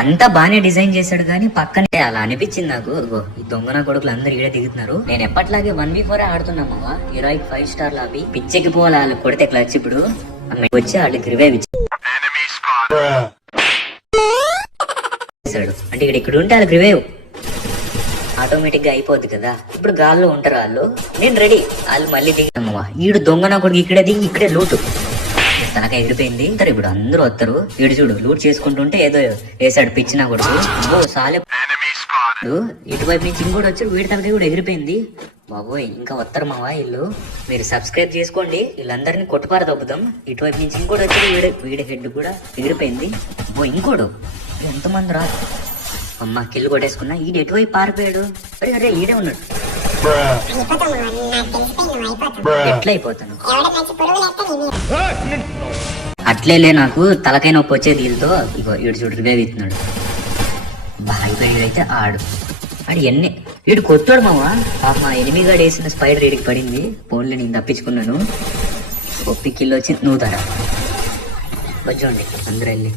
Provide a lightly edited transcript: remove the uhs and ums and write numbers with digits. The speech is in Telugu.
అంతా బానే డిజైన్ చేశాడు కానీ పక్కనే అలా అనిపించింది నాకు. ఈ దొంగన కొడుకులు అందరు ఈడే దిగుతున్నారు. నేను ఎప్పట్లాగే 1v4 ఆడుతున్నామా, హీరోయిక్ 5 స్టార్ లాబీ. పిచ్చెక్కి పోవాలి వాళ్ళు కొడితే క్లచ్. ఇప్పుడు వచ్చి వాళ్ళకి రివైవ్ ఇచ్చాడు. అంటే ఇక్కడ ఉంటే వాళ్ళకి రివైవ్ ఆటోమేటిక్ గా అయిపోద్ది కదా. ఇప్పుడు గాల్లో ఉంటారు వాళ్ళు. నేను రెడీ. వాళ్ళు మళ్ళీ దిగామా. ఈడు దొంగన కొడుకు ఇక్కడే దిగి ఇక్కడే లూటు తనక ఎగిరిపోయింది. ఇప్పుడు అందరూ వస్తారు. వీడు చూడు లూట్ చేసుకుంటుంటే ఏదో వేసాడు పిచ్చిన కొడుకు. ఓ సాలే. ఇటువైపు నుంచి ఇంకోటి వచ్చాడు. వీడి తనక కూడా ఎగిరిపోయింది. బాబోయ్ ఇంకా వస్తారు మావా వీళ్ళు. మీరు సబ్స్క్రైబ్ చేసుకోండి. వీళ్ళందరినీ కొట్టుపార దొప్పుదాం. ఇటువైపు నుంచి ఇంకోటి వచ్చాడు. వీడి హెడ్ కూడా ఎగిరిపోయింది. ఓ ఇంకోడు ఎంతమంది రా. అమ్మ కిల్లు కొట్టేసుకున్నా. ఈడు ఎటువైపు పారిపోయాడు. అరే అరే ఈడే ఉన్నాడు. ఎట్లా అయిపోతాను అట్లేలే. నాకు తలకాయ నొప్పి వచ్చేది వీళ్ళతో. ఇగో ఈడు చూడు రివైవ్ ఇస్తున్నాడు. అయితే ఆడు ఎన్ని వీడు కొత్తాడు మావా. మా ఎనిమిగాడు వేసిన స్పైడర్ వీడికి పడింది. ఫోన్లో నేను తప్పించుకున్నాను. ఒప్పి కిల్లు వచ్చి నువ్వు తరా వచ్చండి అందరూ వెళ్ళి.